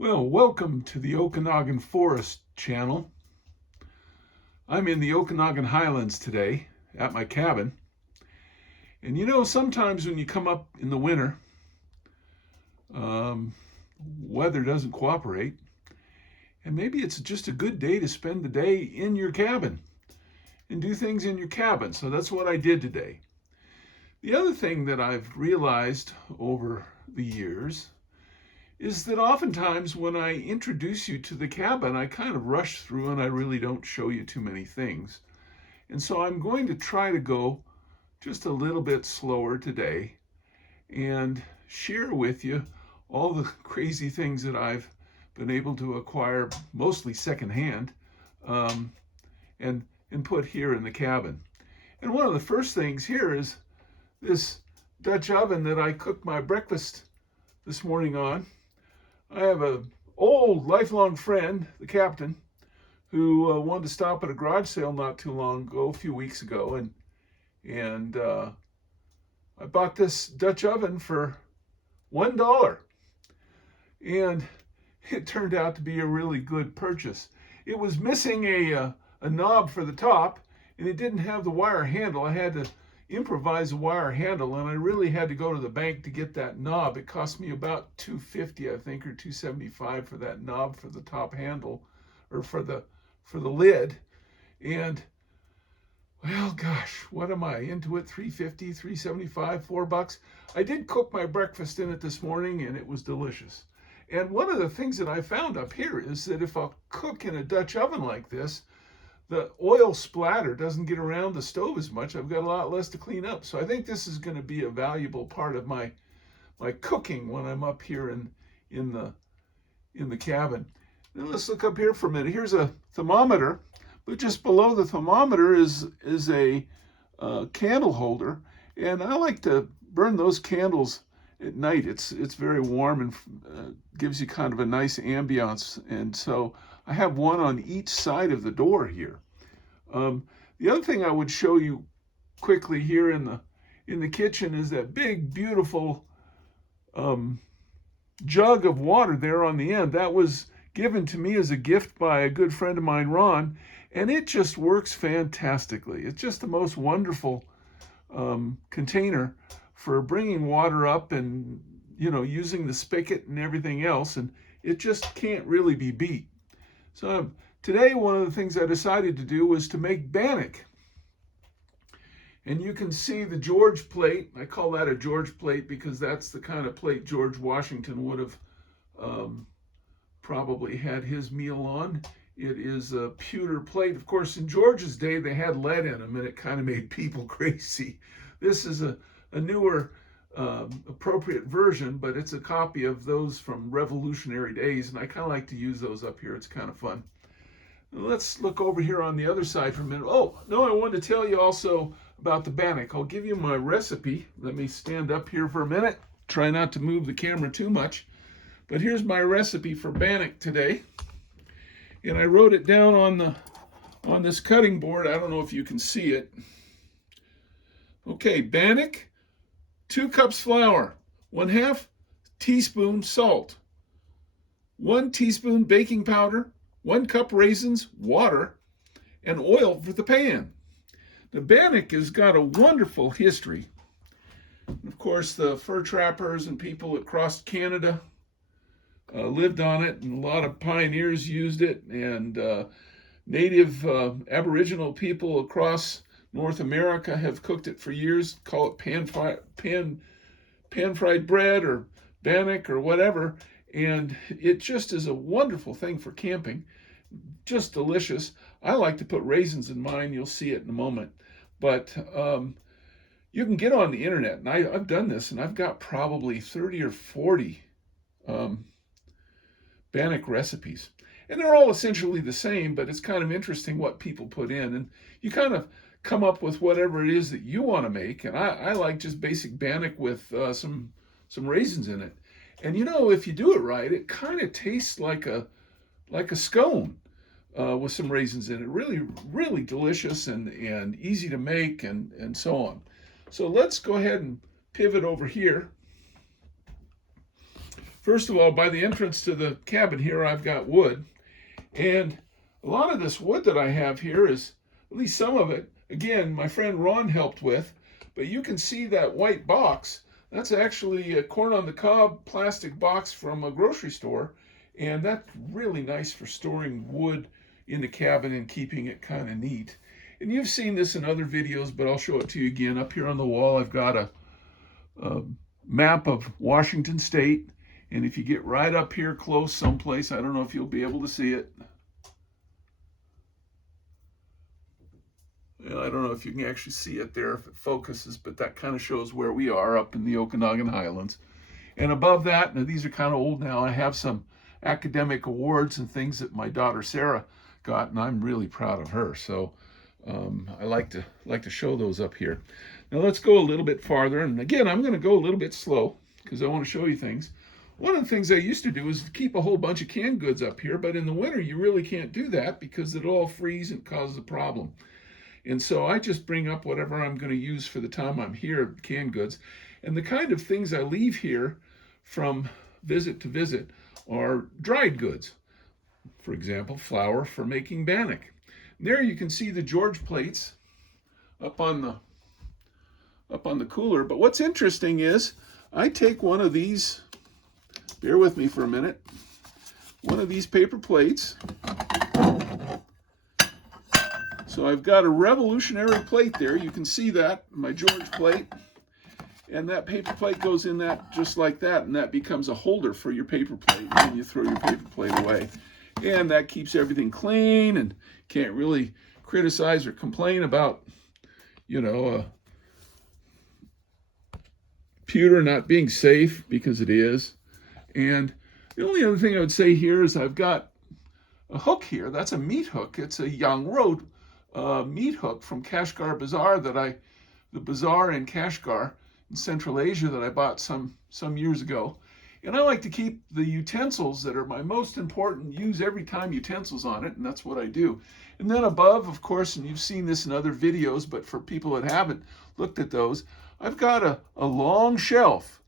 Well, welcome to the Okanogan Forest channel. I'm in the Okanogan Highlands today at my cabin. And sometimes when you come up in the winter, um, weather doesn't cooperate. And maybe it's just a good day to spend the day in your cabin and do things in your cabin. So that's what I did today. The other thing that I've realized over the years is that oftentimes when I introduce you to the cabin, I kind of rush through and I really don't show you too many things. And so I'm going to try to go just a little bit slower today and share with you all the crazy things that I've been able to acquire, mostly secondhand, um, and put here in the cabin. And one of the first things here is this Dutch oven that I cooked my breakfast this morning on. I have an old lifelong friend, the captain, who wanted to stop at a garage sale not too long ago, a few weeks ago, and I bought this Dutch oven for $1, and it turned out to be a really good purchase. It was missing a knob for the top, and it didn't have the wire handle. I had to improvise a wire handle, and I really had to go to the bank to get that knob. It cost me about $250, I think, or $275 for that knob for the top handle, or for the lid. And well, gosh, what am I into it? $350, $375, $4. I did cook my breakfast in it this morning, and it was delicious. And one of the things that I found up here is that if I'll cook in a Dutch oven like this, the oil splatter doesn't get around the stove as much. I've got a lot less to clean up. So I think this is going to be a valuable part of my cooking when I'm up here in the cabin. Now let's look up here for a minute. Here's a thermometer, but just below the thermometer is a candle holder, and I like to burn those candles at night. It's very warm and gives you kind of a nice ambiance, and so I have one on each side of the door here. The other thing I would show you quickly here in the kitchen is that big, beautiful jug of water there on the end. That was given to me as a gift by a good friend of mine, Ron, and it just works fantastically. It's just the most wonderful container for bringing water up and using the spigot and everything else, and it just can't really be beat. So today, one of the things I decided to do was to make bannock. And you can see the George plate. I call that a George plate because that's the kind of plate George Washington would have probably had his meal on. It is a pewter plate. Of course, in George's day, they had lead in them, and it kind of made people crazy. This is a newer, appropriate version, but it's a copy of those from Revolutionary days, and I kind of like to use those up here. It's kind of fun. Let's look over here on the other side for a minute. Oh, no, I wanted to tell you also about the bannock. I'll give you my recipe. Let me stand up here for a minute. Try not to move the camera too much. But here's my recipe for bannock today. And I wrote it down on this cutting board. I don't know if you can see it. Okay, bannock, 2 cups flour, 1/2 teaspoon salt, 1 teaspoon baking powder, 1 cup raisins, water, and oil for the pan. The bannock has got a wonderful history. Of course, the fur trappers and people that crossed Canada lived on it, and a lot of pioneers used it, and native Aboriginal people across North America have cooked it for years. Call it pan-fried bread or bannock or whatever, and it just is a wonderful thing for camping. Just delicious. I like to put raisins in mine. You'll see it in a moment. But you can get on the internet, and I've done this, and I've got probably 30 or 40 bannock recipes. And they're all essentially the same, but it's kind of interesting what people put in. And you kind of come up with whatever it is that you want to make. And I like just basic bannock with some raisins in it. And if you do it right, it kind of tastes like a scone with some raisins in it. Really, really delicious and easy to make and so on. So let's go ahead and pivot over here. First of all, by the entrance to the cabin here, I've got wood. And a lot of this wood that I have here is, at least some of it, again, my friend Ron helped with. But you can see that white box. That's actually a corn on the cob plastic box from a grocery store. And that's really nice for storing wood in the cabin and keeping it kind of neat. And you've seen this in other videos, but I'll show it to you again. Up here on the wall, I've got a map of Washington State. And if you get right up here close someplace, I don't know if you'll be able to see it. I don't know if you can actually see it there if it focuses, but that kind of shows where we are up in the Okanogan Highlands. And above that, now these are kind of old now, I have some academic awards and things that my daughter Sarah got, and I'm really proud of her. So I like to show those up here. Now let's go a little bit farther, and again, I'm going to go a little bit slow because I want to show you things. One of the things I used to do is keep a whole bunch of canned goods up here, but in the winter you really can't do that because it'll all freeze and cause a problem. And so I just bring up whatever I'm going to use for the time I'm here, canned goods. And the kind of things I leave here from visit to visit are dried goods. For example, flour for making bannock. And there you can see the George plates up on the cooler. But what's interesting is I take one of these, bear with me for a minute, one of these paper plates. So I've got a revolutionary plate there. You can see that, my George plate. And that paper plate goes in that just like that, and that becomes a holder for your paper plate. And then you throw your paper plate away. And that keeps everything clean and can't really criticize or complain about, you know, a computer not being safe, because it is. And the only other thing I would say here is I've got a hook here. That's a meat hook. It's a Young Road meat hook from Kashgar Bazaar the bazaar in Kashgar in Central Asia that I bought some years ago. And I like to keep the utensils that are my most important, use every time utensils on it, and that's what I do. And then above, of course, and you've seen this in other videos, but for people that haven't looked at those, I've got a long shelf,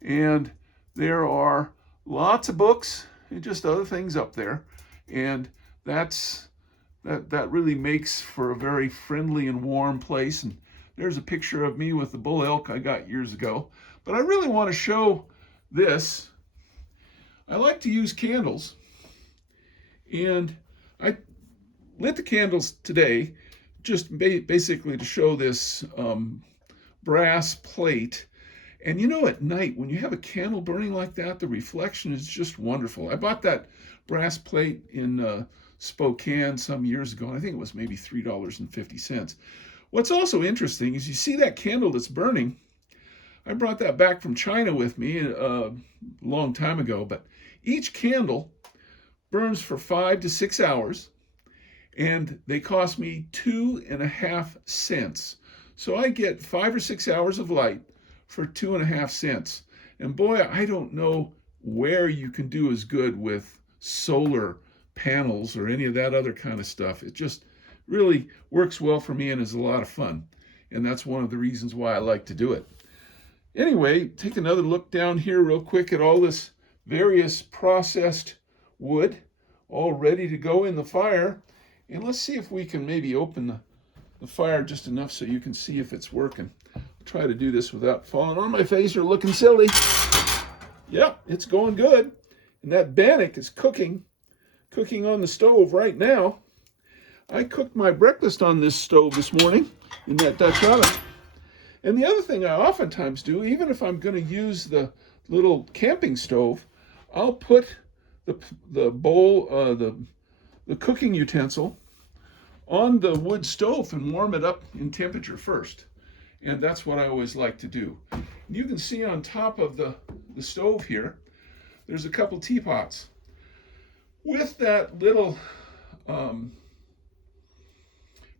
and there are lots of books and just other things up there. And that really makes for a very friendly and warm place. And there's a picture of me with the bull elk I got years ago. But I really want to show this. I like to use candles, and I lit the candles today just basically to show this brass plate. And you know, at night when you have a candle burning like that, the reflection is just wonderful. I bought that brass plate in Spokane some years ago, and I think it was maybe $3.50. What's also interesting is you see that candle that's burning. I brought that back from China with me a long time ago, but each candle burns for 5 to 6 hours, and they cost me 2.5 cents. So I get 5 or 6 hours of light for 2.5 cents. And boy, I don't know where you can do as good with solar panels or any of that other kind of stuff. It just really works well for me and is a lot of fun. And that's one of the reasons why I like to do it. Anyway, take another look down here real quick at all this various processed wood, all ready to go in the fire. And let's see if we can maybe open the fire just enough so you can see if it's working. I'll try to do this without falling on my face or looking silly. Yep, it's going good. And that bannock is cooking on the stove right now. I cooked my breakfast on this stove this morning in that Dutch oven. And the other thing I oftentimes do, even if I'm going to use the little camping stove, I'll put the bowl, the cooking utensil on the wood stove and warm it up in temperature first. And that's what I always like to do. You can see on top of the stove here, there's a couple teapots. With that little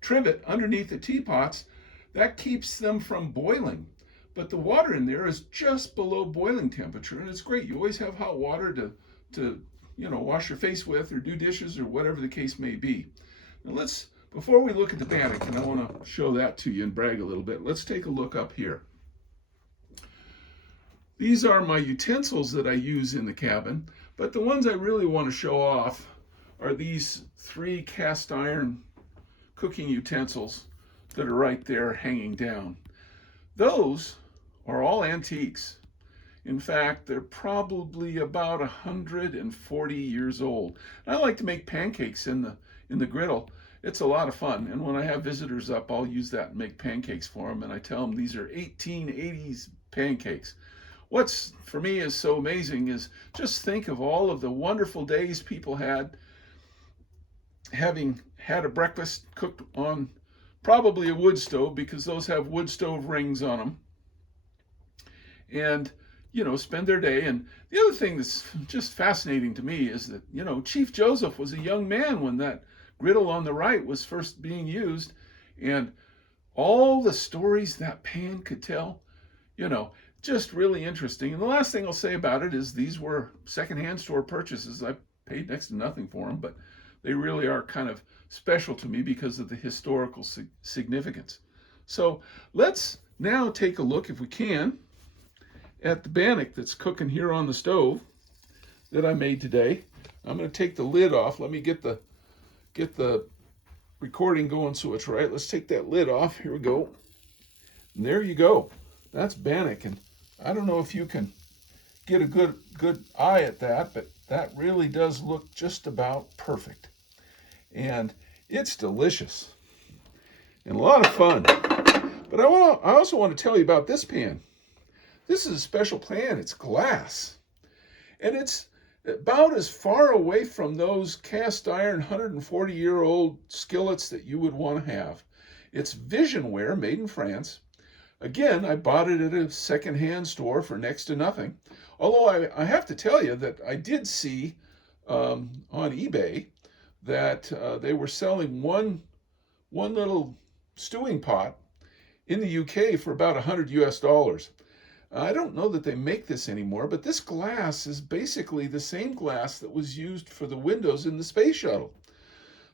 trivet underneath the teapots, that keeps them from boiling. But the water in there is just below boiling temperature, and it's great. You always have hot water to wash your face with or do dishes or whatever the case may be. Now before we look at the bannock, and I want to show that to you and brag a little bit, let's take a look up here. These are my utensils that I use in the cabin, but the ones I really want to show off are these 3 cast iron cooking utensils that are right there hanging down. Those are all antiques. In fact, they're probably about 140 years old. I like to make pancakes in the griddle. It's a lot of fun, and when I have visitors up, I'll use that and make pancakes for them, and I tell them these are 1880s pancakes. What's for me is so amazing is just think of all of the wonderful days people had having had a breakfast cooked on probably a wood stove, because those have wood stove rings on them, and spend their day. And the other thing that's just fascinating to me is that Chief Joseph was a young man when that griddle on the right was first being used, and all the stories that pan could tell, just really interesting. And the last thing I'll say about it is these were secondhand store purchases. I paid next to nothing for them, but they really are kind of special to me because of the historical significance. So let's now take a look, if we can, at the bannock that's cooking here on the stove that I made today. I'm going to take the lid off. Let me get the recording going so it's right. Let's take that lid off. Here we go. And there you go. That's bannock, and I don't know if you can get a good eye at that, but that really does look just about perfect. And it's delicious and a lot of fun. But I also want to tell you about this pan. This is a special pan. It's glass, and it's about as far away from those cast iron 140-year-old skillets that you would want to have. It's Visionware, made in France. Again, I bought it at a secondhand store for next to nothing. Although I have to tell you that I did see on eBay that they were selling one little stewing pot in the UK for about $100 US. I don't know that they make this anymore, but this glass is basically the same glass that was used for the windows in the space shuttle.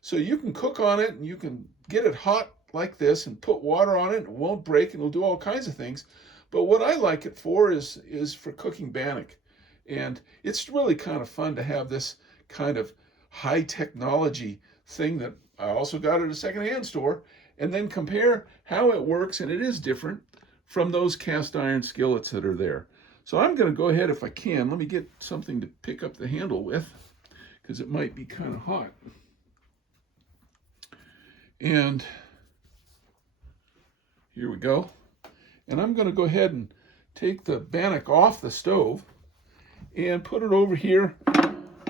So you can cook on it, and you can get it hot like this and put water on it, and it won't break, and it'll do all kinds of things. But what I like it for is for cooking bannock. And it's really kind of fun to have this kind of high technology thing that I also got at a secondhand store, and then compare how it works, and it is different from those cast iron skillets that are there. So I'm going to go ahead, if I can, let me get something to pick up the handle with, because it might be kind of hot. And here we go. And I'm going to go ahead and take the bannock off the stove and put it over here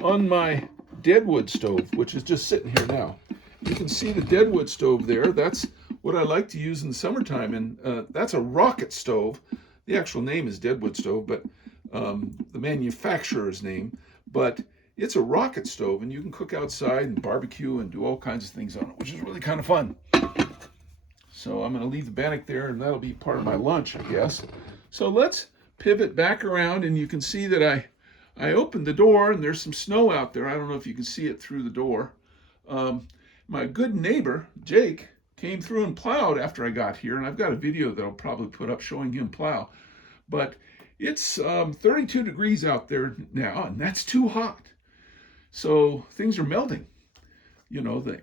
on my deadwood stove, which is just sitting here now. You can see the deadwood stove there. That's what I like to use in the summertime, and that's a rocket stove. The actual name is deadwood stove, but the manufacturer's name, but it's a rocket stove, and you can cook outside and barbecue and do all kinds of things on it, which is really kind of fun. So I'm going to leave the bannock there, and that'll be part of my lunch, I guess. So let's pivot back around, and you can see that I opened the door, and there's some snow out there. I don't know if you can see it through the door. My good neighbor, Jake, came through and plowed after I got here, and I've got a video that I'll probably put up showing him plow. But it's 32 degrees out there now, and that's too hot. So things are melting. The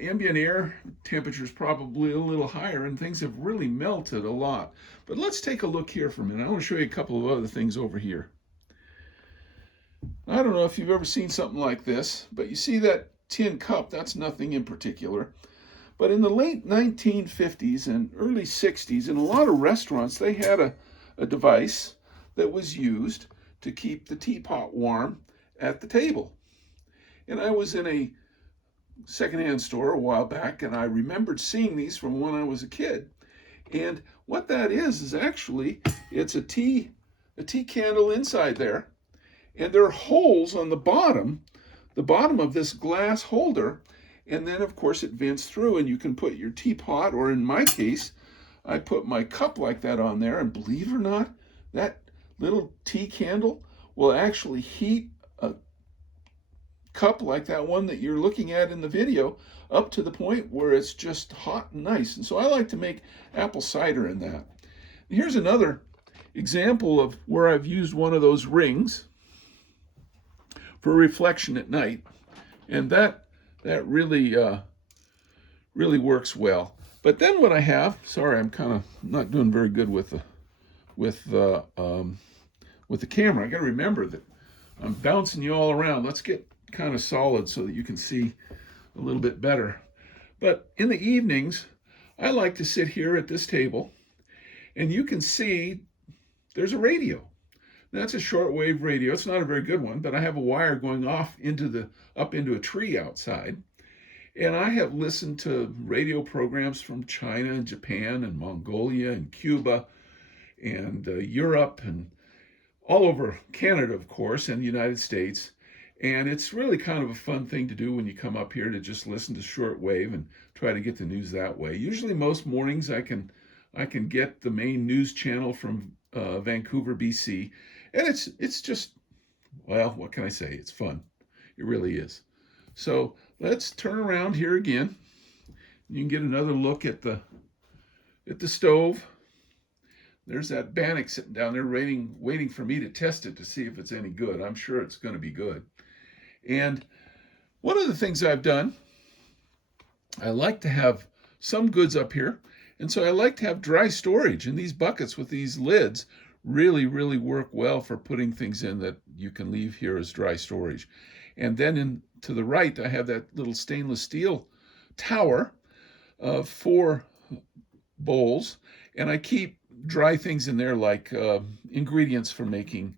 ambient air temperature is probably a little higher, and things have really melted a lot. But let's take a look here for a minute. I want to show you a couple of other things over here. I don't know if you've ever seen something like this, but you see that tin cup? That's nothing in particular. But in the late 1950s and early 60s, in a lot of restaurants, they had a device that was used to keep the teapot warm at the table. And I was in a secondhand store a while back, and I remembered seeing these from when I was a kid. And what that is actually, it's a tea candle inside there, and there are holes on the bottom of this glass holder, and then of course it vents through, and you can put your teapot, or in my case, I put my cup like that on there, and believe it or not, that little tea candle will actually heat a cup like that one that you're looking at in the video up to the point where it's just hot and nice. And so I like to make apple cider in that. And here's another example of where I've used one of those rings for reflection at night, and that really really works well. But then what I have, sorry, I'm kind of not doing very good with the camera. I got to remember that I'm bouncing you all around. Let's get kind of solid so that you can see a little bit better. But in the evenings, I like to sit here at this table, and you can see there's a radio. That's a shortwave radio. It's not a very good one, but I have a wire going off up into a tree outside. And I have listened to radio programs from China and Japan and Mongolia and Cuba and Europe and all over Canada, of course, and the United States. And it's really kind of a fun thing to do when you come up here, to just listen to shortwave and try to get the news that way. Usually most mornings I can get the main news channel from Vancouver, BC. And it's just, well, what can I say? It's fun. It really is. So let's turn around here again. You can get another look at the stove. There's that BANNOCK sitting down there waiting for me to test it to see if it's any good. I'm sure it's going to be good. And one of the things I've done, I like to have some goods up here. And so I like to have dry storage, and these buckets with these lids really, really work well for putting things in that you can leave here as dry storage. And then to the right, I have that little stainless steel tower of 4 bowls, and I keep dry things in there like ingredients for making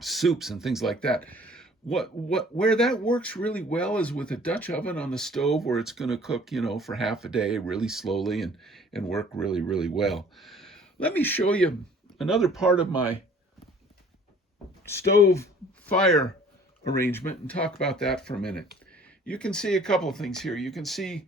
soups and things like that. Where that works really well is with a Dutch oven on the stove, where it's going to cook, for half a day really slowly and work really, really well. Let me show you another part of my stove fire arrangement and talk about that for a minute. You can see a couple of things here. You can see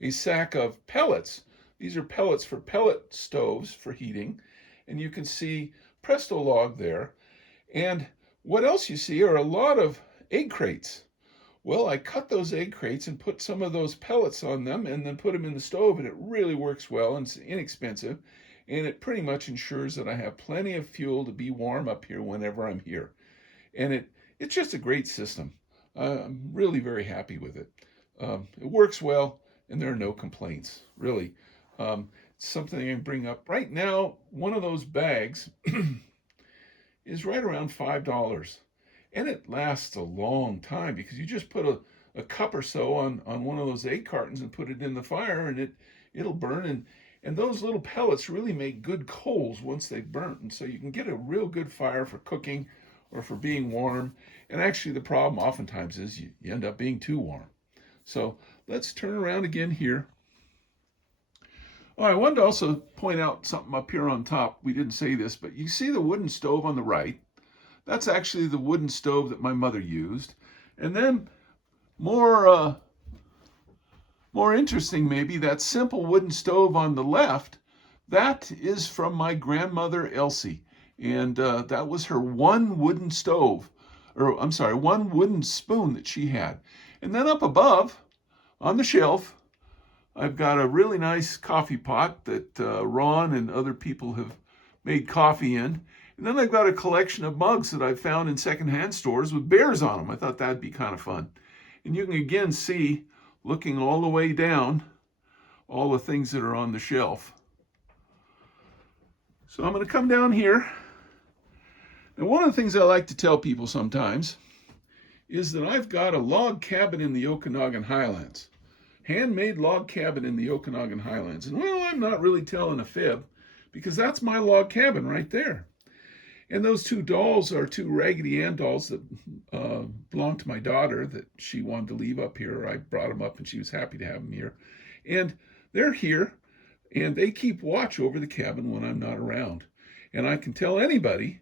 a sack of pellets. These are pellets for pellet stoves for heating. And you can see Presto log there. And what else you see are a lot of egg crates. Well, I cut those egg crates and put some of those pellets on them and then put them in the stove, and it really works well, and it's inexpensive, and it pretty much ensures that I have plenty of fuel to be warm up here whenever I'm here. And it's just a great system. I'm really very happy with it. It works well, and there are no complaints, really. It's something I can bring up. Right now, one of those bags is right around $5. And it lasts a long time, because you just put a cup or so on one of those egg cartons and put it in the fire, and it'll burn. And those little pellets really make good coals once they've burnt. And so you can get a real good fire for cooking or for being warm. And actually the problem oftentimes is you end up being too warm. So let's turn around again here. Oh, I wanted to also point out something up here on top. We didn't say this, but you see the wooden stove on the right. That's actually the wooden stove that my mother used. And then more interesting maybe, that simple wooden stove on the left, that is from my grandmother Elsie. And that was her one wooden stove, or I'm sorry, one wooden spoon that she had. And then up above on the shelf, I've got a really nice coffee pot that Ron and other people have made coffee in. And then I've got a collection of mugs that I've found in secondhand stores with bears on them. I thought that'd be kind of fun. And you can again see, looking all the way down, all the things that are on the shelf. So I'm going to come down here. And one of the things I like to tell people sometimes is that I've got a log cabin in the Okanogan Highlands. Handmade log cabin in the Okanogan Highlands. And well, I'm not really telling a fib, because that's my log cabin right there. And those 2 dolls are 2 Raggedy Ann dolls that belong to my daughter that she wanted to leave up here. I brought them up and she was happy to have them here. And they're here, and they keep watch over the cabin when I'm not around. And I can tell anybody,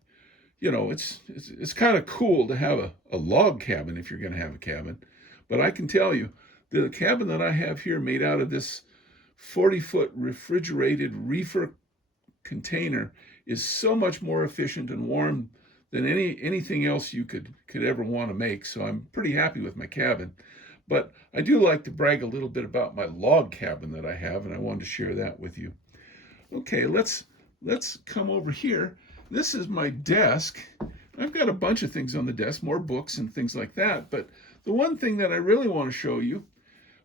it's kind of cool to have a log cabin if you're going to have a cabin. But I can tell you, the cabin that I have here, made out of this 40-foot refrigerated reefer container, is so much more efficient and warm than anything else you could ever want to make. So I'm pretty happy with my cabin. But I do like to brag a little bit about my log cabin that I have, and I wanted to share that with you. Okay, let's come over here. This is my desk. I've got a bunch of things on the desk, more books and things like that. But the one thing that I really want to show you,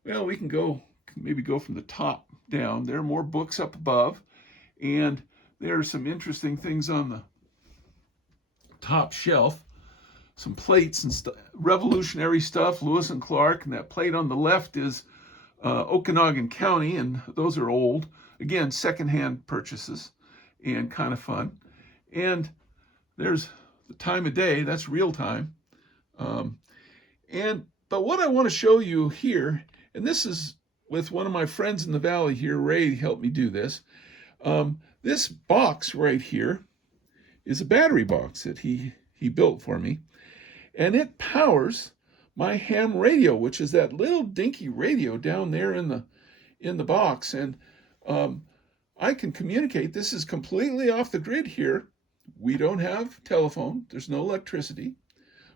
well, we can maybe go from the top down. There are more books up above, and there are some interesting things on the top shelf. Some plates and revolutionary stuff, Lewis and Clark, and that plate on the left is Okanogan County, and those are old. Again, secondhand purchases and kind of fun. And there's the time of day, that's real time. But what I want to show you here, and this is with one of my friends in the valley here, Ray helped me do this. This box right here is a battery box that he built for me. And it powers my ham radio, which is that little dinky radio down there in the box. And I can communicate. This is completely off the grid here. We don't have telephone. There's no electricity.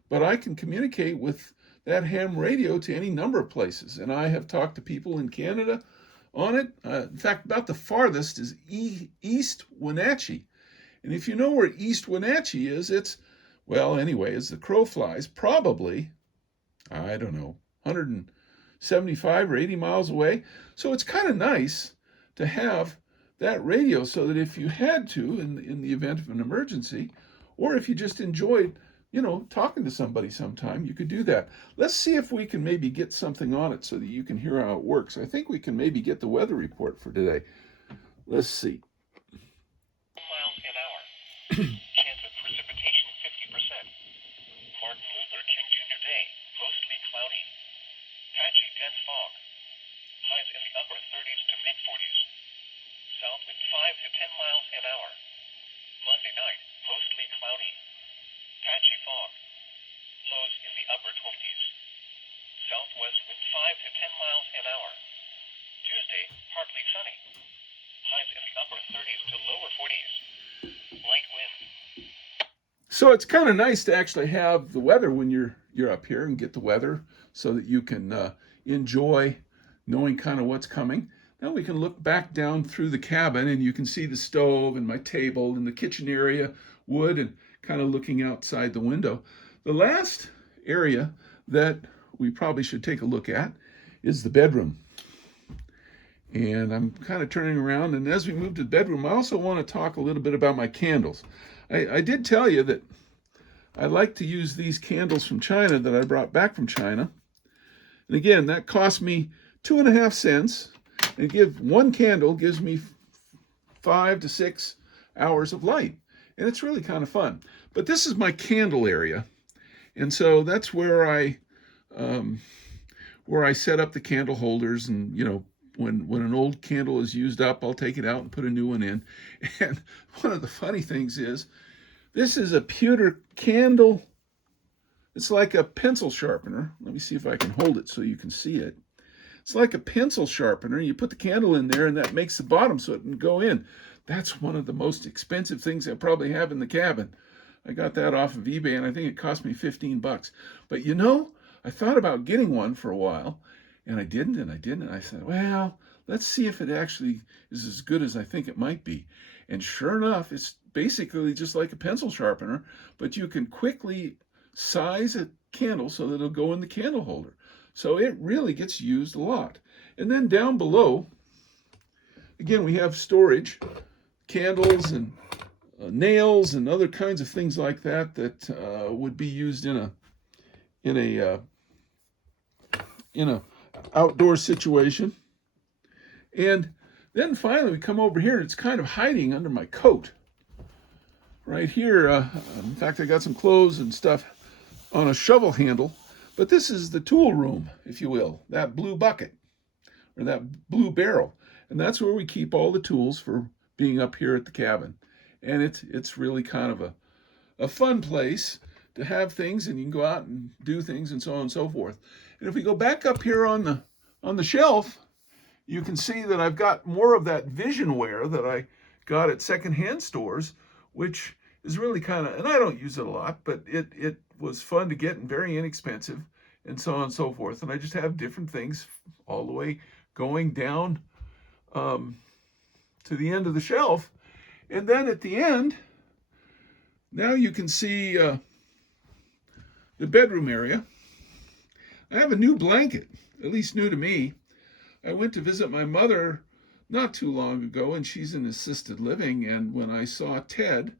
But I can communicate with that ham radio to any number of places. And I have talked to people in Canada on it. In fact, about the farthest is East Wenatchee. And if you know where East Wenatchee is, it's, well, anyway, as the crow flies, probably, I don't know, 175 or 80 miles away. So it's kind of nice to have that radio so that if you had to, in the event of an emergency, or if you just enjoyed, talking to somebody sometime, you could do that. Let's see if we can maybe get something on it so that you can hear how it works. I think we can maybe get the weather report for today. Let's see. Miles an hour. Chance of precipitation 50%. Martin Luther King Jr. Day, mostly cloudy. Patchy dense fog. Highs in the upper 30s to mid 40s. South wind 5 to 10 miles an hour. Monday night, mostly cloudy. Patchy fog. Lows in the upper 20s. Southwest wind 5 to 10 miles an hour. Tuesday, partly sunny. Highs in the upper 30s to lower 40s. Light wind. So it's kind of nice to actually have the weather when you're up here and get the weather so that you can enjoy knowing kind of what's coming. Now we can look back down through the cabin and you can see the stove and my table and the kitchen area, wood, and kind of looking outside the window. The last area that we probably should take a look at is the bedroom. And I'm kind of turning around, and as we move to the bedroom, I also want to talk a little bit about my candles. I did tell you that I like to use these candles from China that I brought back from China. And again, that cost me 2.5 cents. And one candle gives me 5 to 6 hours of light. And it's really kind of fun. But this is my candle area. And so that's where I set up the candle holders. And, when an old candle is used up, I'll take it out and put a new one in. And one of the funny things is, this is a pewter candle. It's like a pencil sharpener. Let me see if I can hold it so you can see it. It's like a pencil sharpener. You put the candle in there and that makes the bottom so it can go in. That's one of the most expensive things I probably have in the cabin. I got that off of eBay and I think it cost me $15. But I thought about getting one for a while and I didn't. And I said, well, let's see if it actually is as good as I think it might be. And sure enough, it's basically just like a pencil sharpener, but you can quickly size a candle so that it'll go in the candle holder. So it really gets used a lot. And then down below, again, we have storage, candles and nails and other kinds of things like that would be used in a outdoor situation. And then finally we come over here and it's kind of hiding under my coat. Right here, in fact, I got some clothes and stuff on a shovel handle. But this is the tool room, if you will, that blue bucket or that blue barrel. And that's where we keep all the tools for being up here at the cabin. And it's really kind of a fun place to have things, and you can go out and do things and so on and so forth. And if we go back up here on the shelf, you can see that I've got more of that visionware that I got at secondhand stores, which is really kind of, and I don't use it a lot, but it was fun to get and very inexpensive and so on and so forth. And I just have different things all the way going down to the end of the shelf. And then at the end, now you can see the bedroom area. I have a new blanket, at least new to me. I went to visit my mother not too long ago, and she's in assisted living. And when I saw Ted,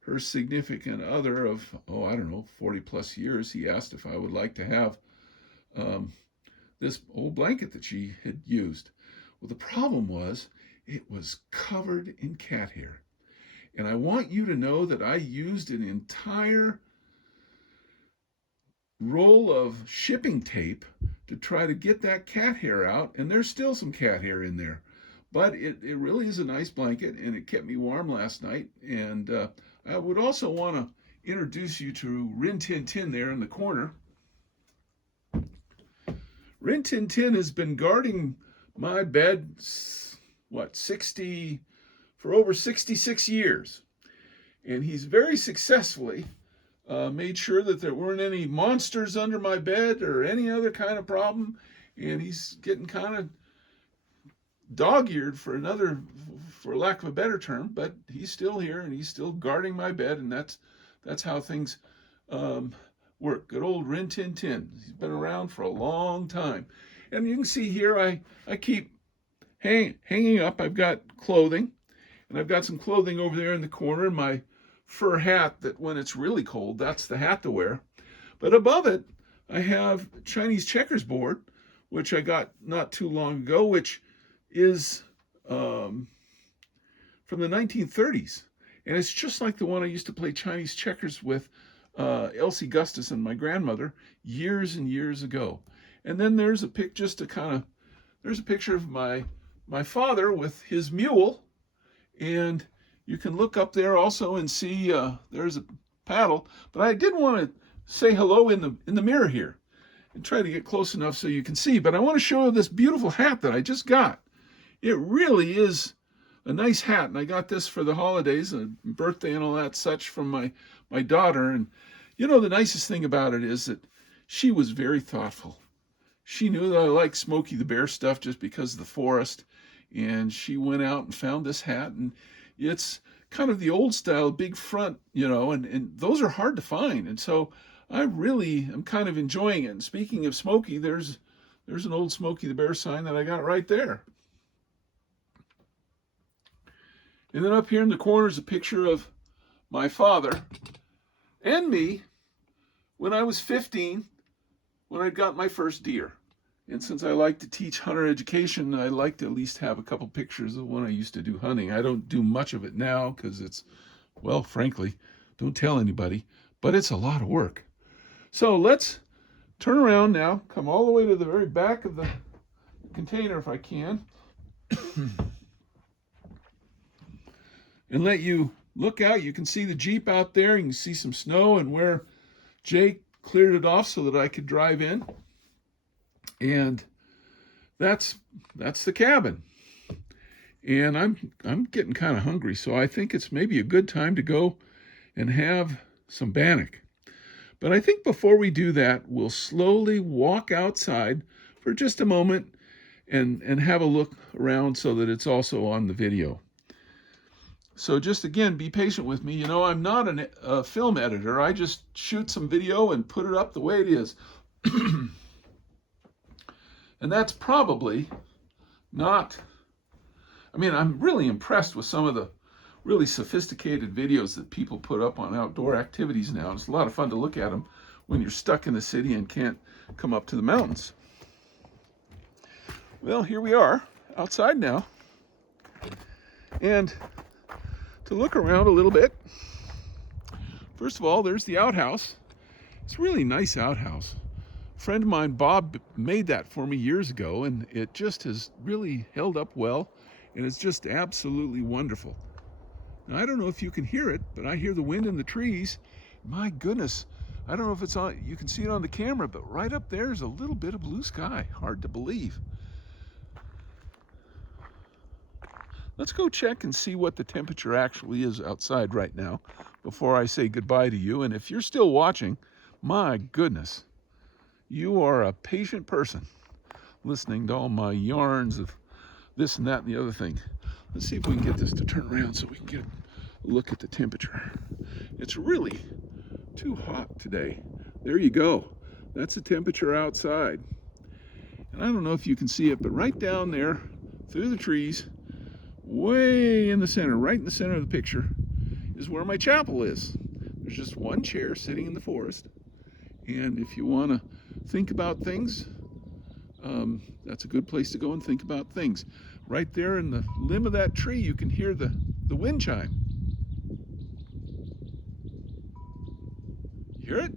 her significant other of, I don't know, 40 plus years, he asked if I would like to have this old blanket that she had used. Well, the problem was it was covered in cat hair. And I want you to know that I used an entire roll of shipping tape to try to get that cat hair out, and there's still some cat hair in there. But it really is a nice blanket, and it kept me warm last night. And I would also want to introduce you to Rin Tin Tin there in the corner. Rin Tin Tin has been guarding my bed, for over 66 years. And he's very successfully made sure that there weren't any monsters under my bed or any other kind of problem. And he's getting kind of dog-eared for lack of a better term, but he's still here and he's still guarding my bed, and that's how things work. Good old Rin Tin Tin. He's been around for a long time. And you can see here I keep hanging up. I've got clothing, and I've got some clothing over there in the corner, my fur hat that when it's really cold, that's the hat to wear. But above it, I have Chinese checkers board, which I got not too long ago, which is from the 1930s. And it's just like the one I used to play Chinese checkers with Elsie Gustafson, my grandmother, years and years ago. And then there's a there's a picture of my father with his mule. And you can look up there also and see there's a paddle. But I did want to say hello in the mirror here and try to get close enough so you can see. But I want to show you this beautiful hat that I just got. It really is a nice hat, and I got this for the holidays and birthday and all that such from my daughter. And you know, the nicest thing about it is that she was very thoughtful. She knew that I liked Smokey the Bear stuff just because of the forest, and she went out and found this hat, and it's kind of the old style, big front, and those are hard to find. And so I really am kind of enjoying it. And speaking of Smokey, there's an old Smokey the Bear sign that I got right there. And then up here in the corner is a picture of my father and me when I was 15, when I got my first deer. And since I like to teach hunter education, I like to at least have a couple pictures of when I used to do hunting. I don't do much of it now because it's, well, frankly, don't tell anybody, but it's a lot of work. So let's turn around now, come all the way to the very back of the container if I can. And let you look out. You can see the Jeep out there. You can see some snow and where Jake cleared it off so that I could drive in. And that's the cabin. And I'm getting kind of hungry, so I think it's maybe a good time to go and have some bannock. But I think before we do that, we'll slowly walk outside for just a moment and have a look around so that it's also on the video. So just again, be patient with me. I'm not a film editor. I just shoot some video and put it up the way it is. And that's probably not, I'm really impressed with some of the really sophisticated videos that people put up on outdoor activities now. It's a lot of fun to look at them when you're stuck in the city and can't come up to the mountains. Well, here we are outside now. And to look around a little bit, first of all, there's the outhouse. It's a really nice outhouse. A friend of mine, Bob, made that for me years ago, and it just has really held up well, and it's just absolutely wonderful. Now, I don't know if you can hear it, but I hear the wind in the trees. My goodness, I don't know if it's on, you can see it on the camera, but right up there is a little bit of blue sky. Hard to believe. Let's go check and see what the temperature actually is outside right now before I say goodbye to you. And if you're still watching, my goodness, you are a patient person listening to all my yarns of this and that and the other thing. Let's see if we can get this to turn around so we can get a look at the temperature. It's really too hot today. There you go. That's the temperature outside. And I don't know if you can see it, but right down there through the trees, way in the center, right in the center of the picture, is where my chapel is. There's just one chair sitting in the forest. And if you want to think about things, that's a good place to go and think about things. Right there in the limb of that tree, you can hear the wind chime. You hear it?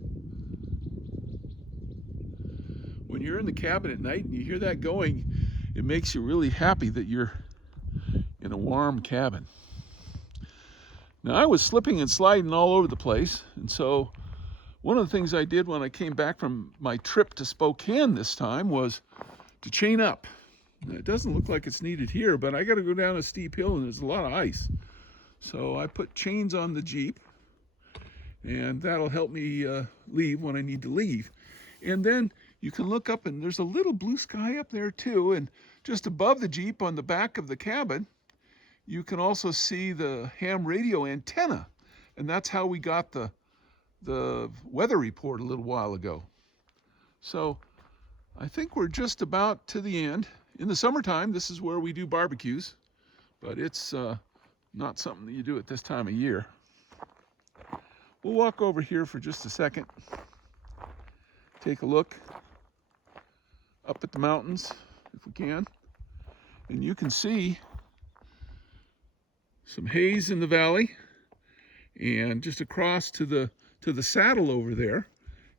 When you're in the cabin at night and you hear that going, it makes you really happy that you're in a warm cabin. Now, I was slipping and sliding all over the place, and so one of the things I did when I came back from my trip to Spokane this time was to chain up. Now, it doesn't look like it's needed here, but I got to go down a steep hill and there's a lot of ice. So I put chains on the Jeep, and that'll help me leave when I need to leave. And then you can look up and there's a little blue sky up there too, and just above the Jeep on the back of the cabin, you can also see the ham radio antenna, and that's how we got the weather report a little while ago. So I think we're just about to the end. In the summertime, this is where we do barbecues, but it's not something that you do at this time of year. We'll walk over here for just a second, take a look up at the mountains if we can, and you can see some haze in the valley, and just across to the saddle over there.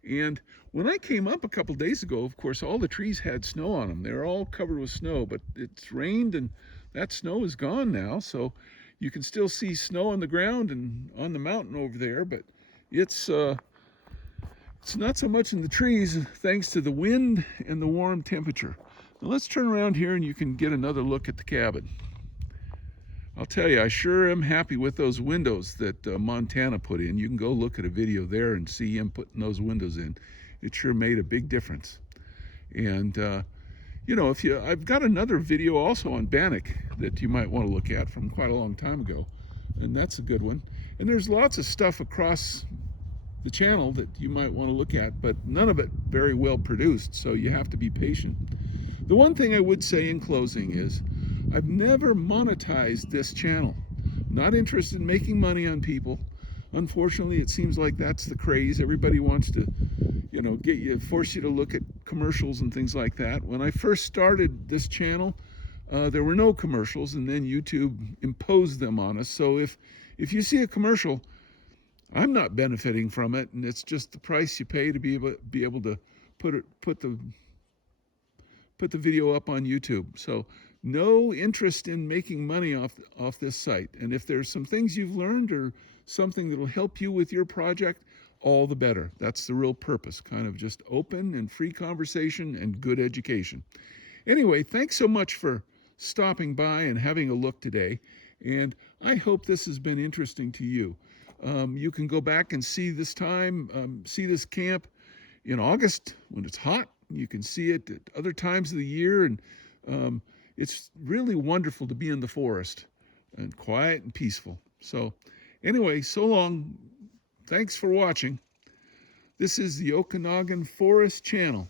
And when I came up a couple days ago, of course, all the trees had snow on them. They're all covered with snow, but it's rained and that snow is gone now. So you can still see snow on the ground and on the mountain over there, but it's not so much in the trees thanks to the wind and the warm temperature. Now let's turn around here and you can get another look at the cabin. I'll tell you, I sure am happy with those windows that Montana put in. You can go look at a video there and see him putting those windows in. It sure made a big difference. And you know, I've got another video also on BANNOck that you might want to look at from quite a long time ago, and that's a good one. And there's lots of stuff across the channel that you might want to look at, but none of it very well produced, so you have to be patient. The one thing I would say in closing is, I've never monetized this channel. Not interested in making money on people. Unfortunately, it seems like that's the craze. Everybody wants to, you know, force you to look at commercials and things like that. When I first started this channel, there were no commercials, and then YouTube imposed them on us. So if you see a commercial, I'm not benefiting from it, and it's just the price you pay to be able to put the video up on YouTube. So no interest in making money off this site. And if there's some things you've learned or something that'll help you with your project, all the better. That's the real purpose, kind of just open and free conversation and good education. Anyway, thanks so much for stopping by and having a look today. And I hope this has been interesting to you. You can go back and see this camp in August when it's hot. You can see it at other times of the year, and it's really wonderful to be in the forest and quiet and peaceful. So anyway, so long. Thanks for watching. This is the Okanogan Forest Channel.